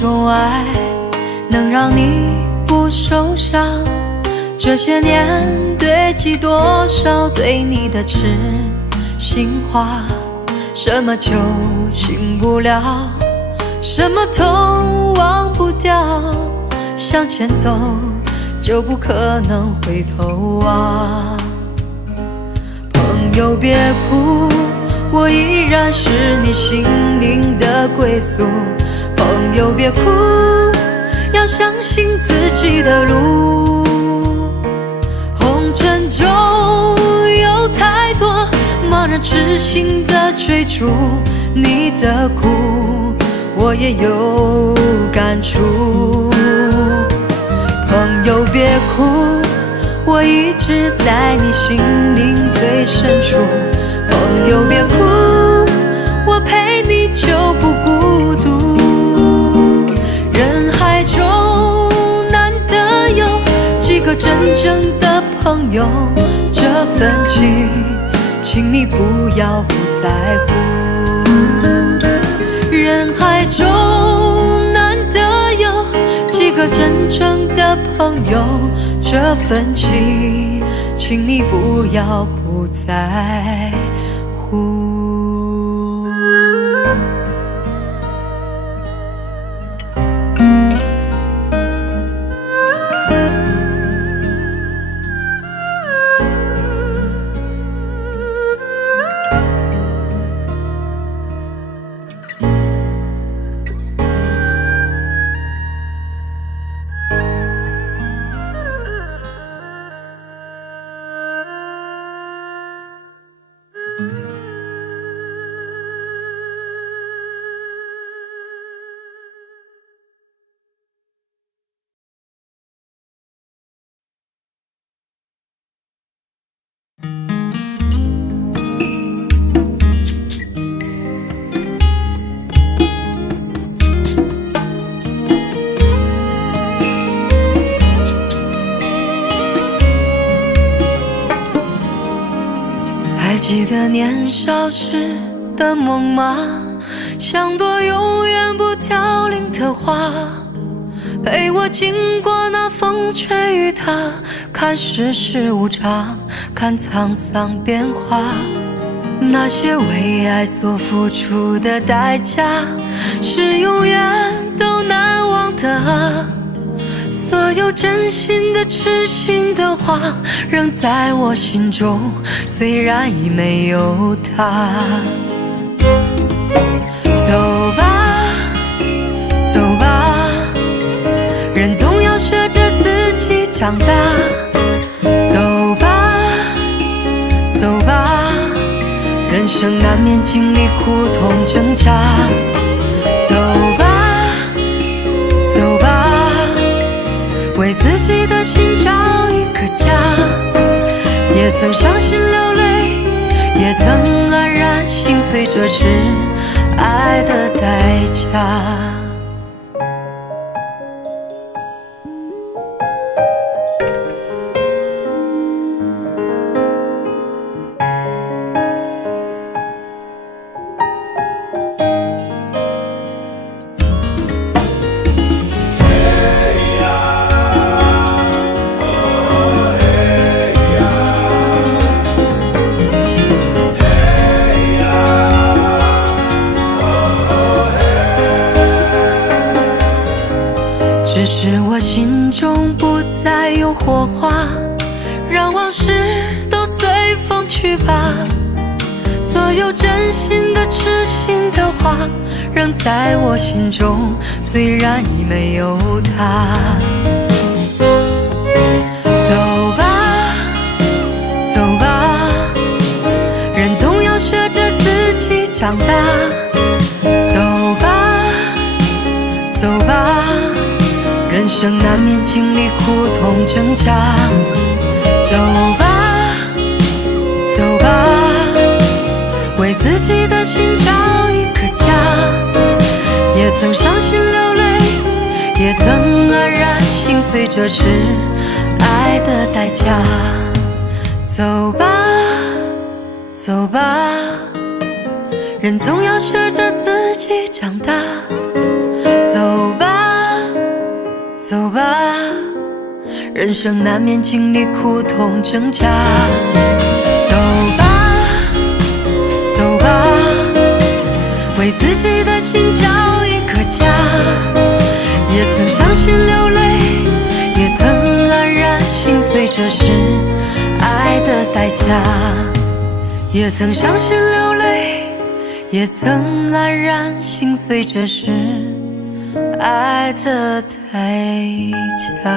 种爱能让你不受伤，这些年堆积多少对你的痴心话？什么酒醒不了，什么痛忘不掉，向前走就不可能回头望。朋友别哭，我依然是你心灵的归宿。朋友别哭，要相信自己的路。红尘中有太多盲人痴心的追逐，你的苦我也有感触。朋友别哭，我一直在你心灵最深处。朋友别哭，我陪你就不孤独。人海中难得有几个真正的朋友，这份情，请你不要不在乎。人海中难得有几个真正的朋友，这份情，请你不要不在乎。还记得年少时的梦吗？像朵永远不凋零的花，陪我经过那风吹雨打，看世事无常，看沧桑变化。那些为爱所付出的代价，是永远都难忘的啊。所有真心的痴心的话，仍在我心中，虽然已没有他。走吧，走吧，人总要学着自己长大。走吧，走吧，人生难免经历苦痛挣扎。走吧，走吧，为自己的心找一个家。也曾伤心流泪，也曾黯然心碎，这是爱的代价。中不再有火花，让往事都随风去吧。所有真心的痴心的话，仍在我心中，虽然已没有他。走吧，走吧，人总要学着自己长大。走吧，走吧，人生难免经历苦痛挣扎。走吧，走吧，为自己的心找一个家。也曾伤心流泪，也曾黯然心碎，这是爱的代价。走吧，走吧，人总要学着自己长大。走吧，走吧，人生难免经历苦痛挣扎。走吧，走吧，为自己的心找一个家。也曾伤心流泪，也曾黯然心碎，这是爱的代价。也曾伤心流泪，也曾黯然心碎，这是爱的代价。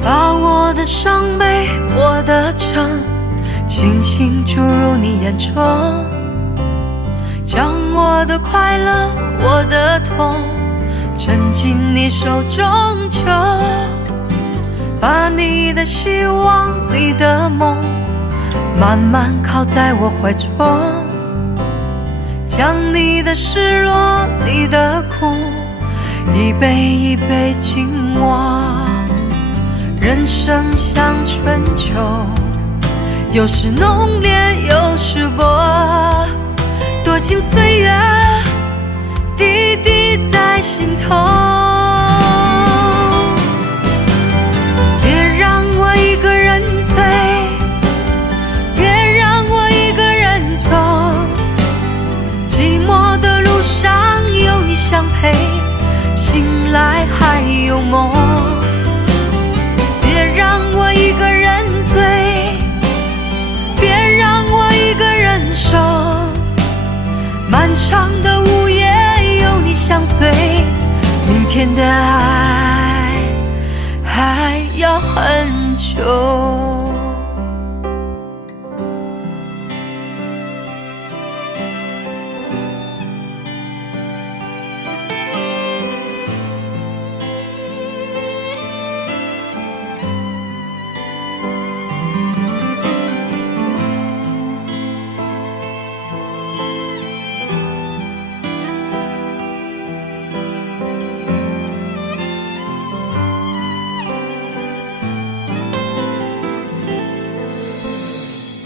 把我的伤悲，我的疼，轻轻注入你眼中，将我的快乐，我的痛，沉进你手中就把你的希望，你的梦，慢慢靠在我怀中，将你的失落，你的苦，一杯一杯紧握。人生像春秋，有时浓烈，有时薄，多情岁月，滴滴在心头。别让我一个人醉，别让我一个人走，寂寞的路上有你相陪，醒来还有梦。别让我一个人醉，别让我一个人守，漫长的午夜有你相随，明天的爱还要很久。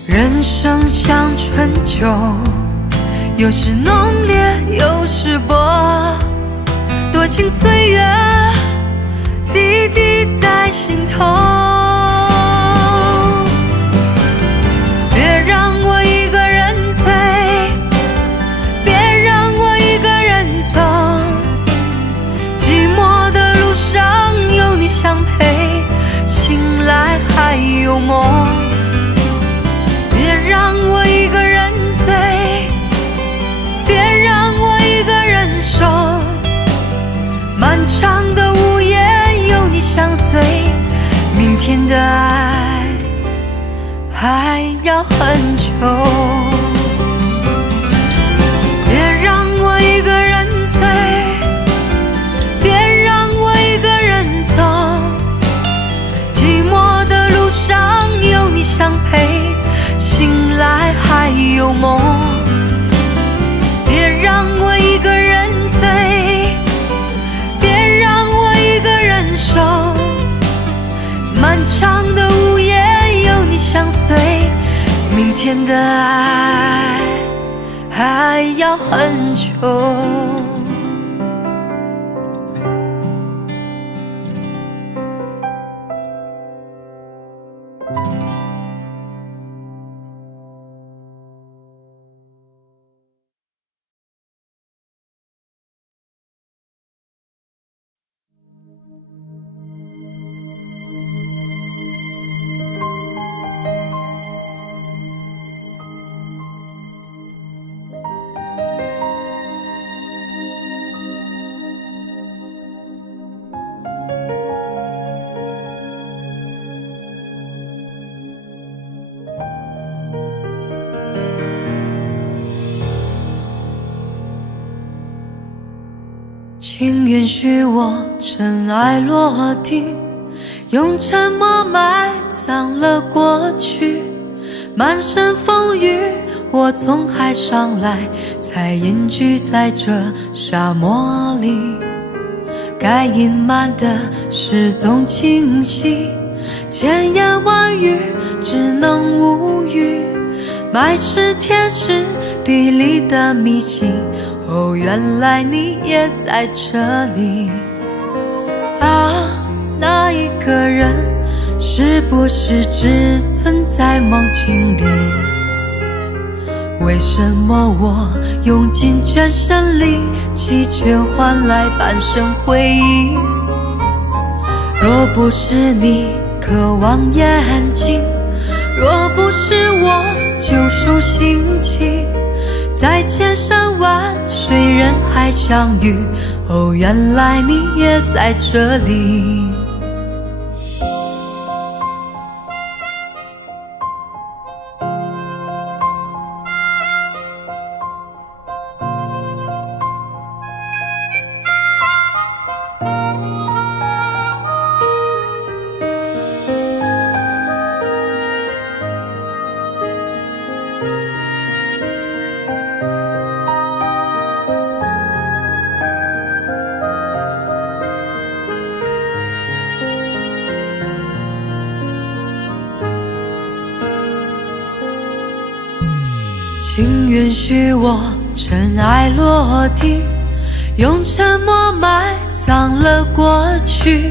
人生像春秋，有时浓烈，有时薄，多情岁月，滴滴在心头。别让我一个人醉，别让我一个人走，寂寞的路上有你相陪，醒来还有梦。别让我一个人醉，别让我一个人守，漫长的午夜有你相随，明天的爱还要很久。别让我一个人醉，别让我一个天的爱还要很久。请允许我尘埃落定，用沉默埋葬了过去。满身风雨，我从海上来，才隐居在这沙漠里。该隐瞒的事总清晰，千言万语只能无语。埋尸天时地利的迷信，哦，原来你也在这里啊！那一个人是不是只存在梦境里？为什么我用尽全身力气，却换来半生回忆？若不是你渴望眼睛，若不是我救赎心情，在千山万水人海相遇，哦，原来你也在这里。请允许我尘埃落定，用沉默埋葬了过去。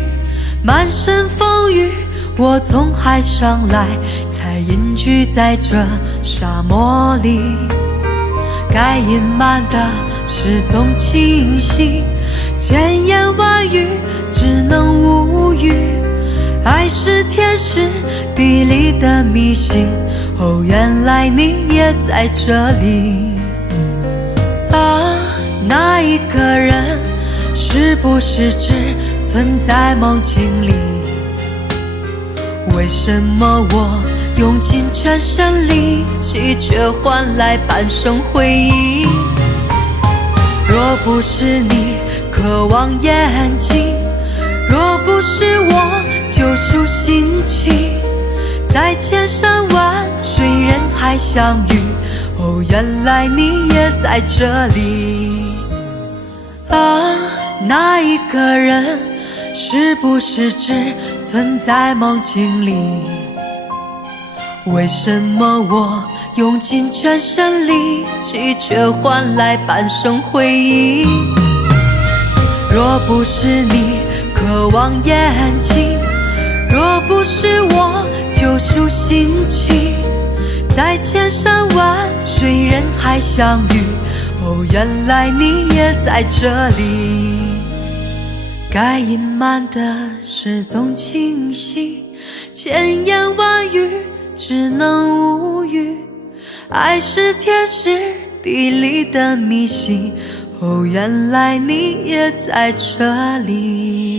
满身风雨，我从海上来，才隐居在这沙漠里。该隐瞒的事总清晰，千言万语只能无语。爱是天时地利的迷信，哦，原来你也在这里啊！那一个人是不是只存在梦境里？为什么我用尽全身力气，却换来半生回忆？若不是你渴望眼睛，若不是我救赎心情，在千山万水人海相遇，哦，原来你也在这里啊！那一个人是不是只存在梦境里？为什么我用尽全身力气，却换来半生回忆？若不是你渴望眼睛，若不是我救赎心情，在千山万水人海相遇，哦，原来你也在这里。该隐瞒的事总清晰，千言万语只能无语。爱是天时地利的迷信，哦，原来你也在这里。